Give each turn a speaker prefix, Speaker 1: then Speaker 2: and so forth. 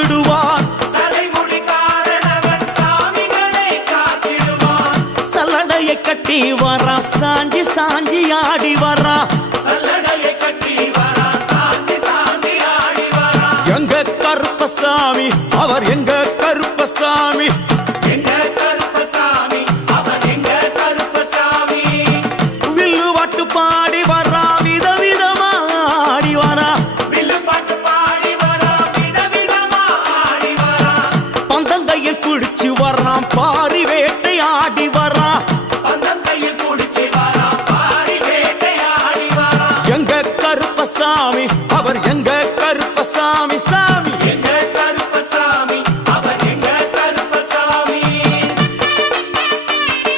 Speaker 1: காத்திடுவான். சலடையை கட்டி வரா சாஞ்சி சாஞ்சி ஆடி வரா.
Speaker 2: எங்க கருப்பசாமி அவர்
Speaker 1: எங்க கருப்பசாமி? சாமி அவர் எங்க கரு